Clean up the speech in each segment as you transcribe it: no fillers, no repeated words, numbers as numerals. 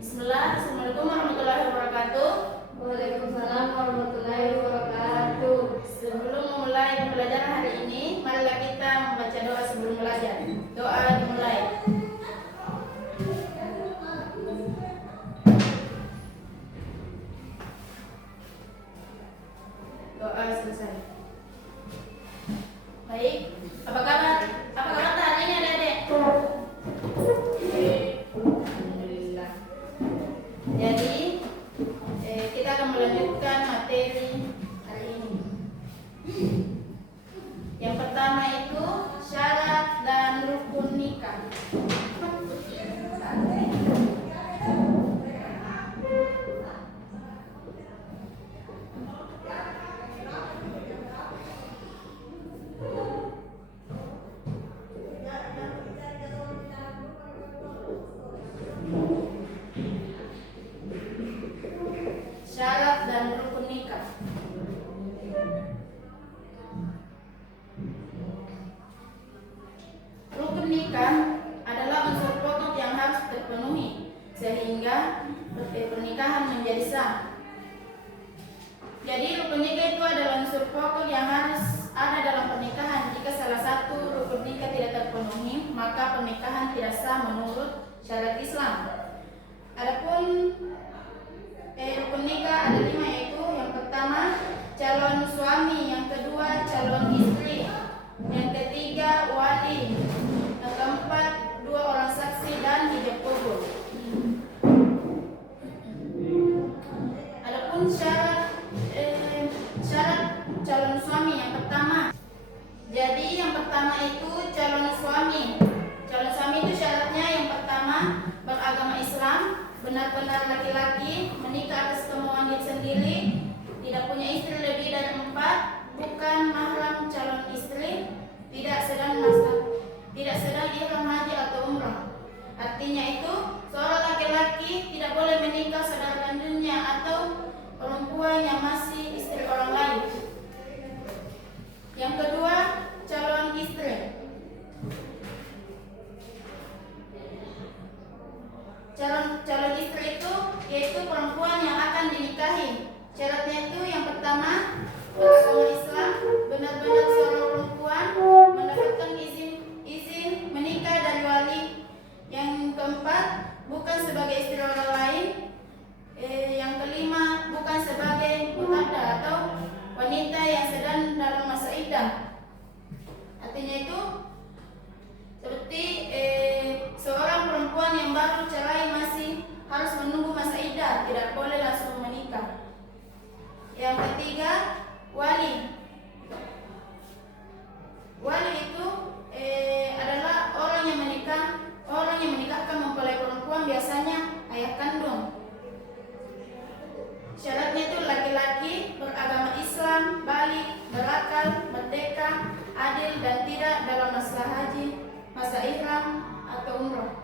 Bismillah, Assalamualaikum warahmatullahi wabarakatuh. Waalaikumsalam warahmatullahi wabarakatuh. Sebelum memulai pembelajaran hari ini, marilah kita membaca doa sebelum belajar. Doa dimulai. Doa selesai. Baik, apa kabar? Apa kabar hari ini adik-adik? Alhamdulillah. Jadi kita akan melanjutkan materi hari ini. Yang pertama itu syarat dan rukun nikah. Syarat dan rukun nikah. Rukun nikah adalah unsur pokok yang harus terpenuhi sehingga pernikahan menjadi sah. Jadi rukun nikah itu adalah unsur pokok yang harus ada dalam pernikahan. Jika salah satu rukun nikah tidak terpenuhi, maka pernikahan tidak sah menurut syariat Islam. Adapun rukun nikah ada 5, yaitu yang pertama calon suami, yang kedua calon istri, yang ketiga wali, yang keempat 2 orang saksi dan ijab kabul. Adapun syarat calon suami yang pertama. Jadi yang pertama itu calon suami. Calon suami itu syaratnya yang pertama beragama Islam, benar-benar laki-laki, menikah atas kemauan diri sendiri, tidak punya istri lebih dari 4, bukan mahram calon istri, tidak sedang ihram haji atau umrah. Artinya itu seorang laki-laki tidak boleh menikah saudara kandungnya atau perempuan yang masih istri orang lain. Yang kedua calon istri. Calon istri itu yaitu perempuan yang akan dinikahi. Syaratnya itu yang pertama beragama Islam, benar-benar seorang perempuan, mendapatkan izin menikah dari wali. Yang keempat bukan sebagai istri orang lain. Yang kelima bukan sebagai mutada atau wanita yang sedang dalam masa iddah. Artinya itu seperti seorang perempuan yang baru cerai masih harus menunggu masa iddah, tidak boleh langsung menikah. Yang ketiga wali. Wali itu adalah orang yang menikahkan mempelai perempuan, biasanya ayah kandung. Syaratnya itu laki-laki, beragama Islam, balik, berakal, merdeka, adil, dan tidak dalam masalah haji, masa ihram atau umrah.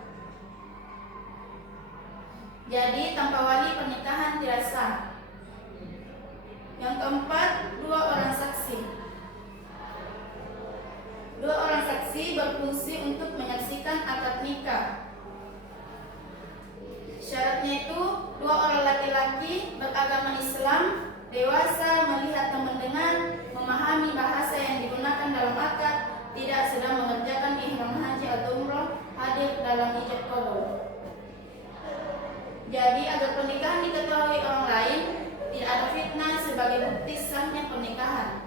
Jadi tanpa wali pernikahan tidak sah. Yang keempat 2 orang saksi. 2 orang saksi berfungsi untuk menyaksikan akad nikah. Syaratnya itu 2 orang laki-laki beragama Islam, dewasa, melihat dan mendengar, memahami bahasa yang digunakan dalam akad, tidak sedang mengerjakan ihram haji atau umrah, hadir dalam ijab kabul. Jadi agar pernikahan diketahui orang lain, tidak ada fitnah sebagai bukti sahnya pernikahan.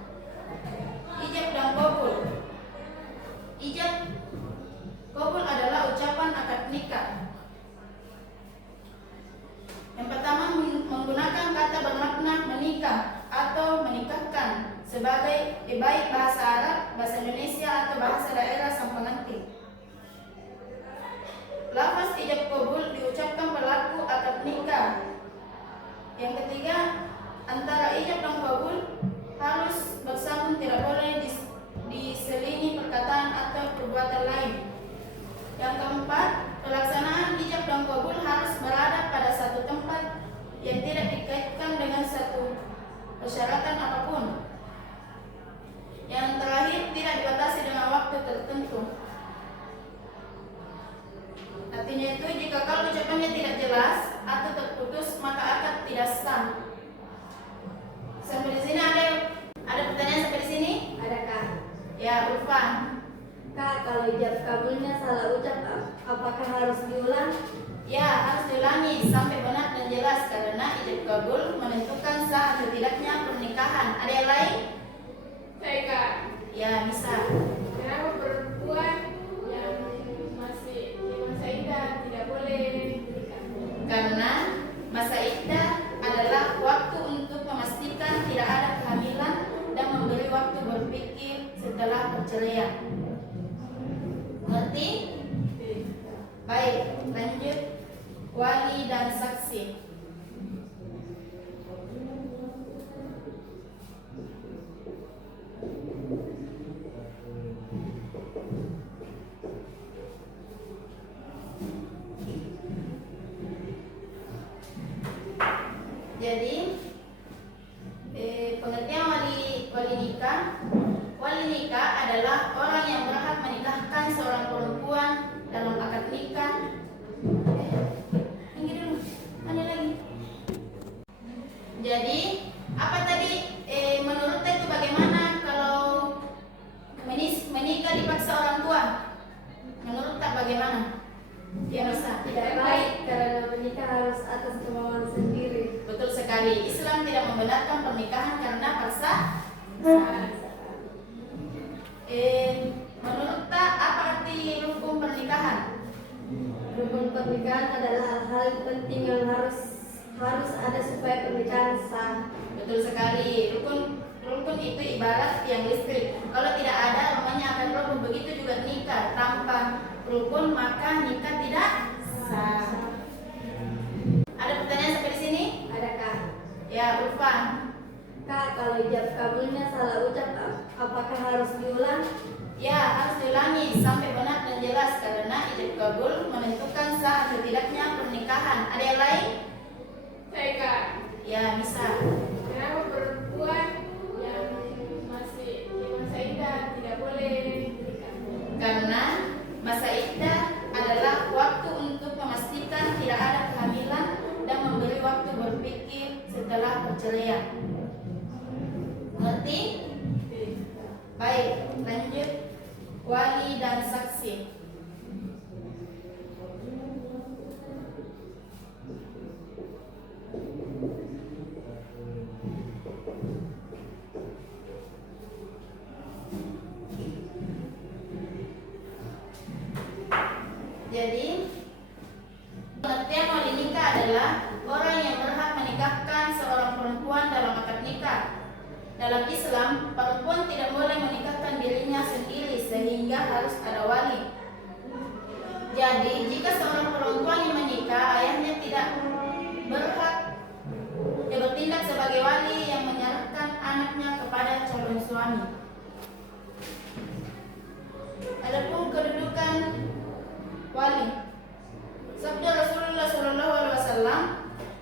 Ijab dan kabul. Ijab kabul adalah ucapan akad nikah. Yang pertama menggunakan kata bermakna menikah atau menikahkan sebagai baik bahasa Arab, bahasa Indonesia atau bahasa daerah sang pengantin. Lafaz ijab kabul diucapkan berlaku akad nikah. Yang ketiga, antara ijab dan kabul harus bersambung, tidak boleh diselingi perkataan atau perbuatan kabul menentukan sah atau tidaknya pernikahan. Ada yang lain? Saya Kak. Ya, bisa. Kenapa perempuan yang masih di masa iddah tidak boleh menikah? Karena masa iddah adalah waktu untuk memastikan tidak ada kehamilan dan memberi waktu berpikir setelah perceraian. Ngerti? Baik, lanjut. Wali dan saksi. Jadi pengertian wali nikah. Wali nikah adalah orang yang berhak menikahkan seorang perempuan dalam akad nikah. Ini dulu, ada lagi. Jadi apa tadi? Menurut itu bagaimana kalau menikah dipaksa orang tua? Menurut tak bagaimana? Ya bisa. Tidak baik karena menikah harus atas kemauan sendiri. Betul sekali. Islam tidak membenarkan pernikahan karena paksa. Menurut tak apa arti rukun pernikahan? Rukun pernikahan adalah hal-hal penting yang harus ada supaya pernikahan sah. Betul sekali. Rukun itu ibarat tiang listrik. Kalau tidak ada, rumahnya akan roboh. Begitu juga nikah. Tanpa rukun maka nikah tidak sah. Ada pertanyaan sampai di sini? Ada Kak? Ya, Ulfa. Kak, kalau ijab kabulnya salah ucap, apakah harus diulang? Ya, harus diulangi sampai benar dan jelas karena ijab kabul menentukan sah atau tidaknya pernikahan. Ada yang lain? Saya Kak. Ya, bisa. Kenapa perempuan yang masih di masa iddah tidak boleh menikah? Karena masa iddah adalah waktu untuk memastikan tidak ada kehamilan dan memberi waktu berpikir setelah perceraian. Ngerti? Baik, lanjut. Wali dan saksi. Jadi, pengertian wali nikah adalah orang yang berhak menikahkan seorang perempuan dalam akad nikah. Dalam Islam, perempuan tidak boleh menikahkan dirinya sendiri sehingga harus ada wali. Jadi, jika seorang perempuan yang menikah, ayahnya tidak berhak bertindak sebagai wali yang menyerahkan anaknya kepada calon suami. Adapun kedudukan wali, sabda Rasulullah SAW,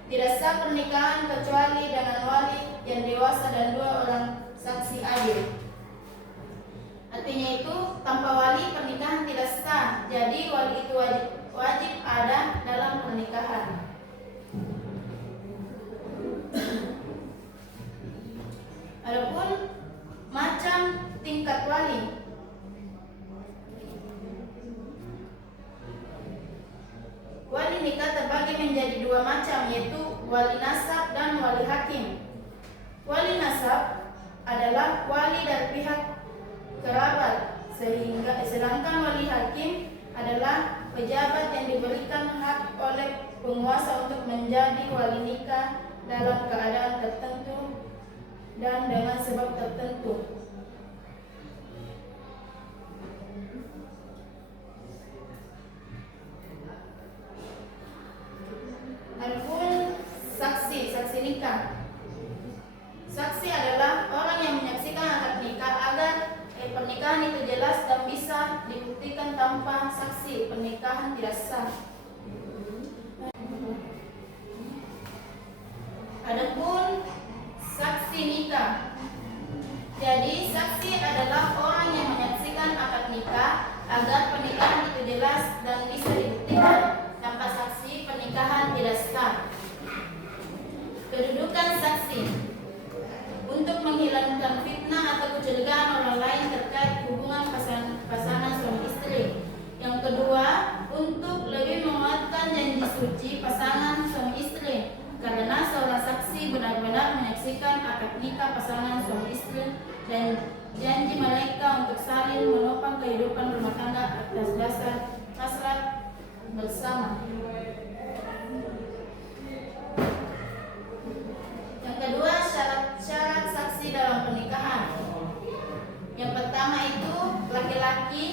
tidak sah pernikahan kecuali dengan wali yang dewasa dan 2 orang saksi adil. Artinya itu tanpa wali pernikahan tidak sah. Jadi wali itu wajib ada dalam pernikahan. Adapun macam tingkat wali. Wali nikah terbagi menjadi 2 macam, yaitu wali nasab dan wali hakim. Wali nasab adalah wali dari pihak kerabat, sedangkan wali hakim adalah pejabat yang diberikan hak oleh penguasa untuk menjadi wali nikah dalam keadaan tertentu dan dengan sebab tertentu. Adapun saksi nikah. Saksi adalah orang yang menyaksikan akad nikah agar pernikahan itu jelas dan bisa dibuktikan. Tanpa saksi pernikahan tidak sah. Adapun saksi nikah. Jadi saksi adalah orang yang menyaksikan akad nikah agar pernikahan itu jelas dan bisa dibuktikan. Tanpa saksi pernikahan tidak sah. Kedudukan saksi untuk menghilangkan fitnah atau kecurigaan orang lain terkait hubungan pasangan suami istri. Yang kedua, untuk lebih menguatkan janji suci pasangan suami istri, karena seorang saksi saksi benar-benar menyaksikan akad nikah pasangan suami istri dan janji mereka untuk saling menopang kehidupan rumah tangga atas dasar hasrat bersama. Yang kedua, syarat-syarat saksi dalam pernikahan. Yang pertama itu laki-laki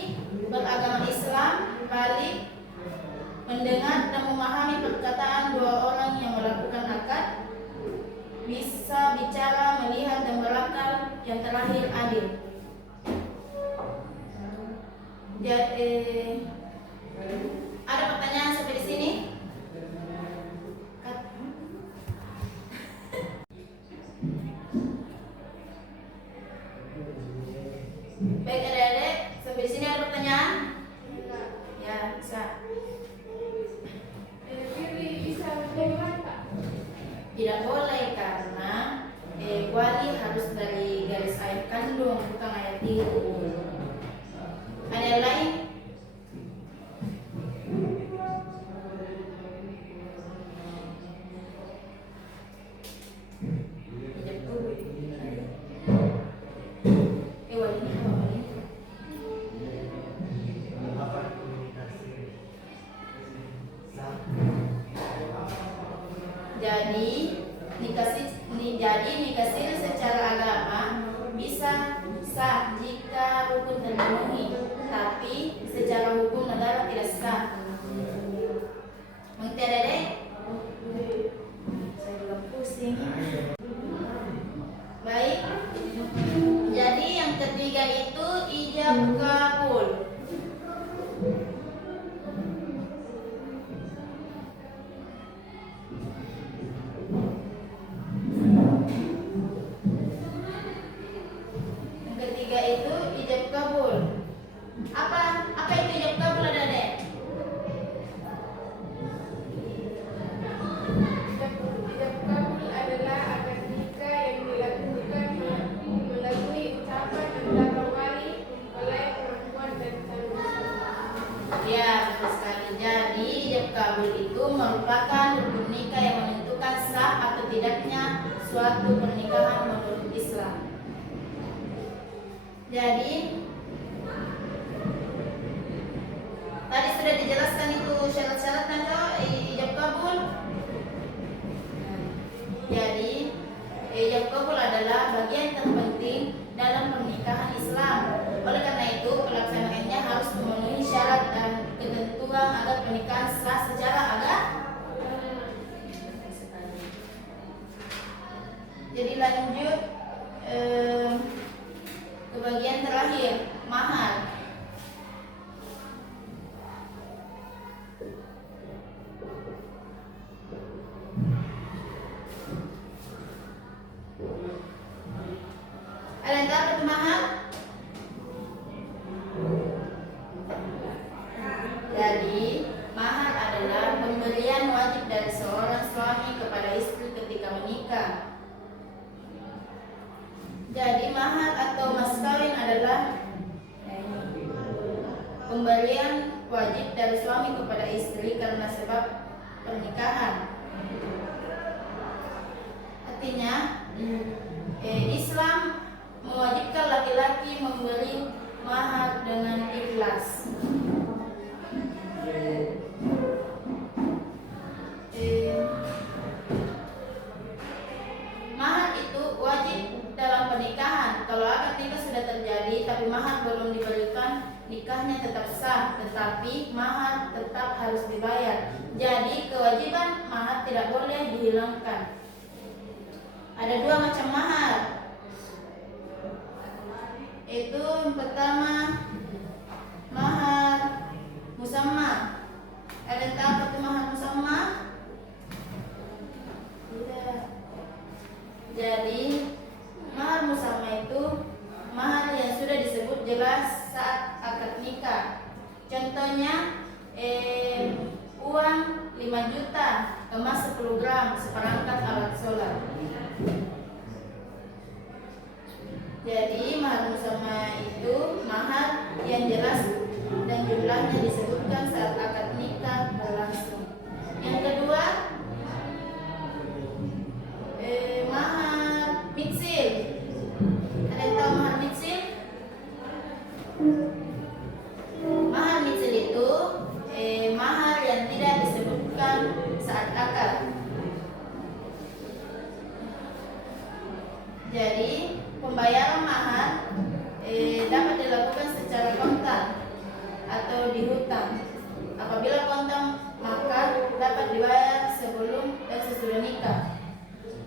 beragama Islam, balik, mendengar dan memahami perkataan dua orang yang melakukan akad, bisa bicara, melihat dan berakal, yang terakhir adil. Jadi, ada pertanyaan sampai di sini? Baik adik-adik, sampai sini ada pertanyaan? Ya, bisa. Bisa bagaimana Pak? Tidak boleh karena wali harus dari garis ayat kandung, bukan ayat ibu. Ada yang lain? Walinya apa wali? Jadi nikah siri secara agama bisa sah jika rukun terpenuhi, tapi secara hukum negara tidak sah. Mengerti adek? Saya belum pusing. Baik. Jadi yang ketiga itu ijab kabul. Itu ijab kabul. Apa itu ijab kabul adek? Ijab kabul adalah akad nikah yang dilakukan melalui ucapan antara wali, mempelai perempuan dan calon. Ya, betul sekali. Jadi ijab kabul itu merupakan rukun nikah yang menentukan sah atau tidaknya suatu pernikahan menurut Islam. Jadi tadi sudah dijelaskan itu syarat-syaratnya toh ijab kabul. Jadi ijab kabul adalah bagian terpenting dalam pernikahan Islam. Oleh karena itu pelaksanaannya harus memenuhi syarat dan ketentuan agar pernikahan sah secara agama. Jadi lanjut ke bagian terakhir, mahar. Ada yang tahu apa itu mahar? Jadi mahar adalah pemberian wajib dari seorang suami kepada istri ketika menikah. Jadi mahar atau mas kawin adalah pemberian wajib dari suami kepada istri karena sebab pernikahan. Artinya Islam mewajibkan laki-laki memberi mahar dengan ikhlas. Mahar itu wajib dalam pernikahan. Kalau akad nikah sudah terjadi tapi mahar belum diberikan, nikahnya tetap sah, tetapi mahar tetap harus dibayar. Jadi kewajiban mahar tidak boleh dihilangkan. Ada dua macam mahar. Itu yang pertama mahar musamma. Ada yang tahu apa itu mahar musamma? Tidak. Jadi mahar musamma itu mahar yang sudah disebut jelas saat akad nikah. Contohnya uang 5 juta, emas 10 gram, seperangkat alat sholat. Jadi mahar musamma itu mahar yang jelas dan jumlahnya disebutkan saat akad nikah berlangsung. Yang kedua Jadi pembayaran mahar dapat dilakukan secara kontan atau dihutang. Apabila kontan maka dapat dibayar sebelum dan sesudah nikah.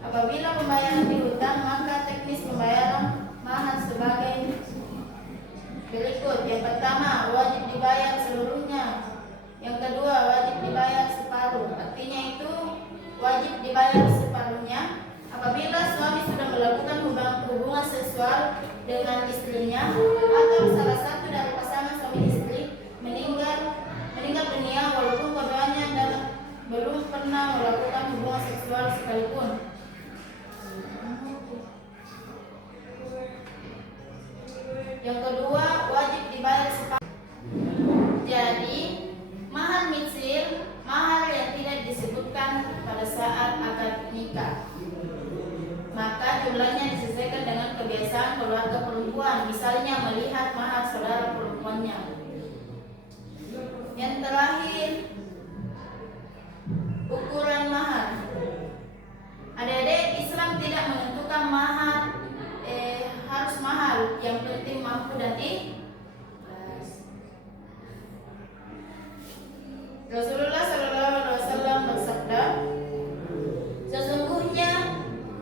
Apabila pembayaran dihutang maka teknis pembayaran mahar sebagai berikut. Yang pertama, wajib dibayar seluruhnya. Yang kedua, wajib dibayar separuh. Artinya itu wajib dibayar separuhnya apabila suami sudah melakukan hubungan seksual dengan istrinya atau salah satu dari pasangan suami istri meninggal dunia walaupun keduanya belum pernah melakukan hubungan seksual sekalipun. Yang kedua, wajib dibayar separuh. Jadi mahar mitsil, mahar yang tidak disebutkan pada saat akad nikah, maka jumlahnya disesuaikan dengan kebiasaan keluarga perempuan, misalnya melihat mahar saudara perempuannya. Yang terakhir, ukuran mahar. Adik-adik, Islam tidak menentukan mahar harus mahal, yang penting mampu dan ikhlas. Rasulullah SAW bersabda, sesungguhnya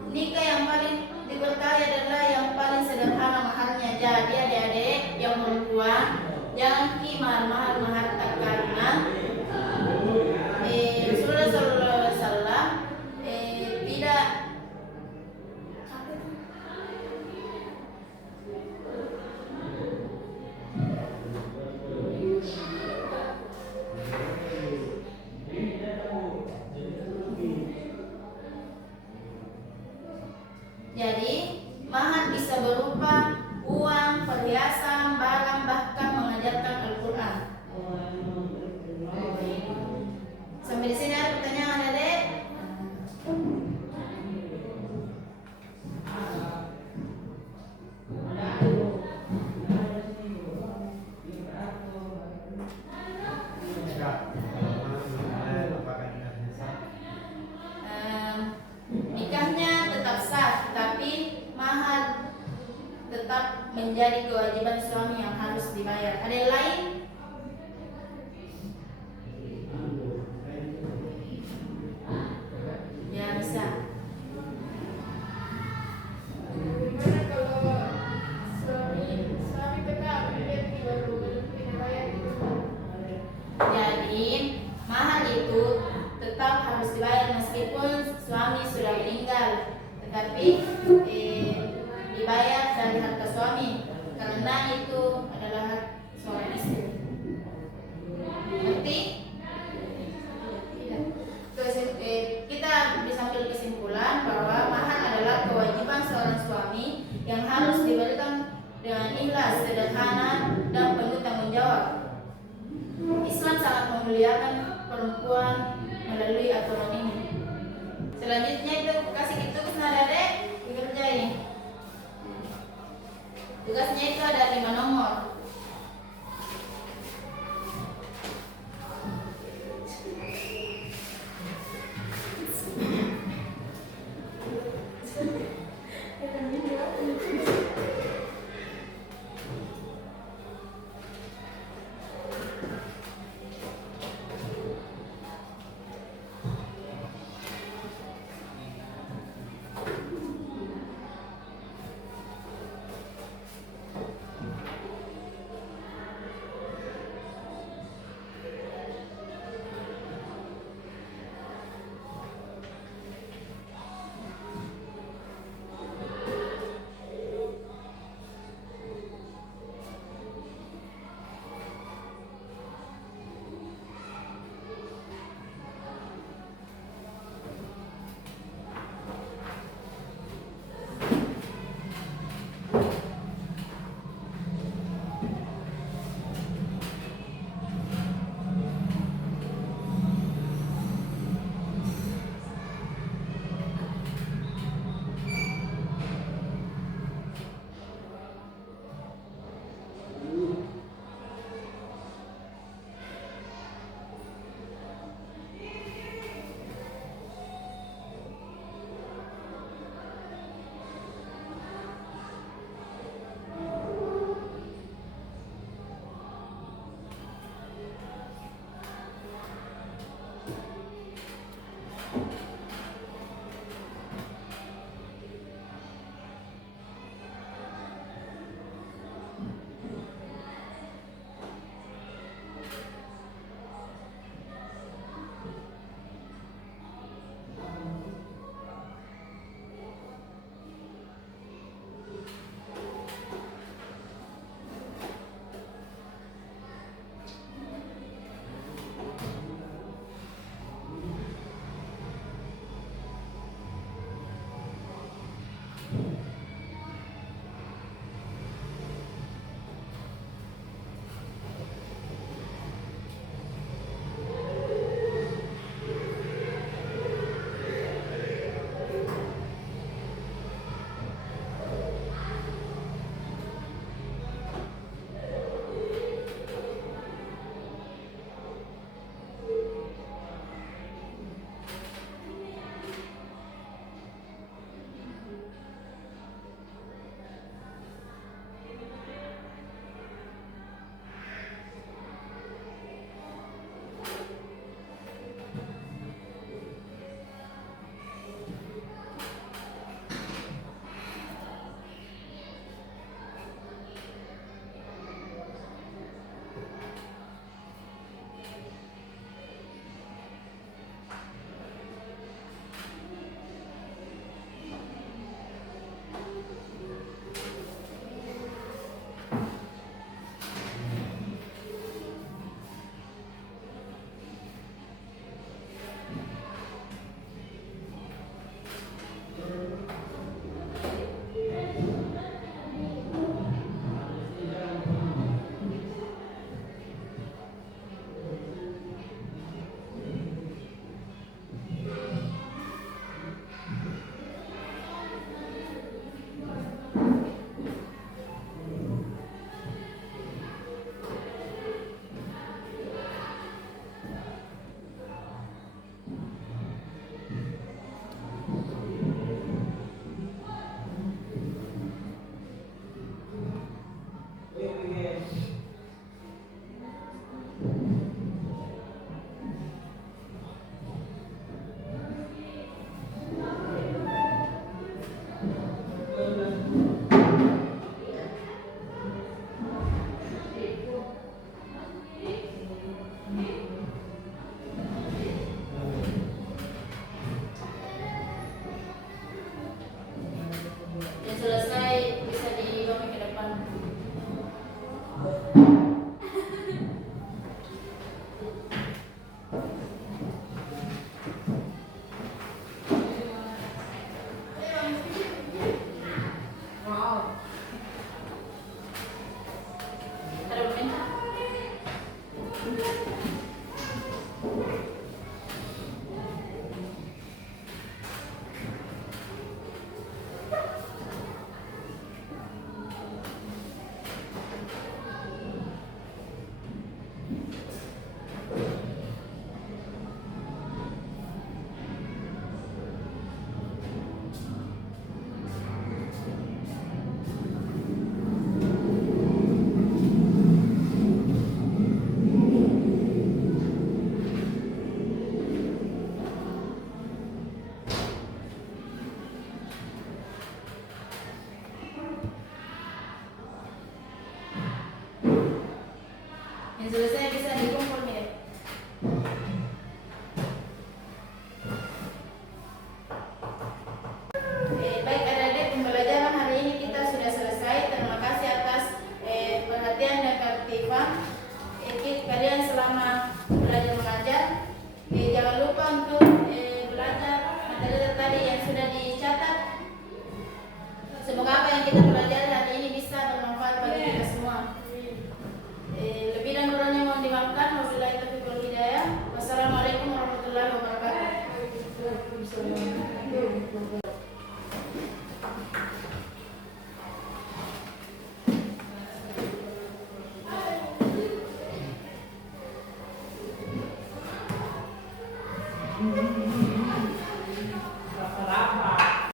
nikah yang paling diberkahi adalah yang paling sederhana maharnya. Jadi adik-adik yang perempuan jangan mahar tak karena Rasulullah SAW tidak jadi mahar bisa berupa uang, perhiasan, barang, bahkan mengajarkan Al-Quran. Sampai di sini ada pertanyaan adik? Nikahnya tetap sah, tapi mahar tetap menjadi kewajiban suami yang harus dibayar. Ada yang lain? Ya bisa. Gimana kalau suami tetap belum bayar itu? Jadi mahar itu tetap harus dibayar meskipun suami sudah meninggal, tetapi dibayar dari harta suami karena itu adalah hak suami istri. Berarti kita bisa ambil kesimpulan bahwa mahar adalah kewajiban seorang suami yang harus diberikan dengan ikhlas, sederhana, dan penuh tanggung jawab. Islam sangat memuliakan perempuan melalui aturan ini. Selanjutnya itu kasih tugas adik dikerjain. Tugasnya itu ada 5 nomor.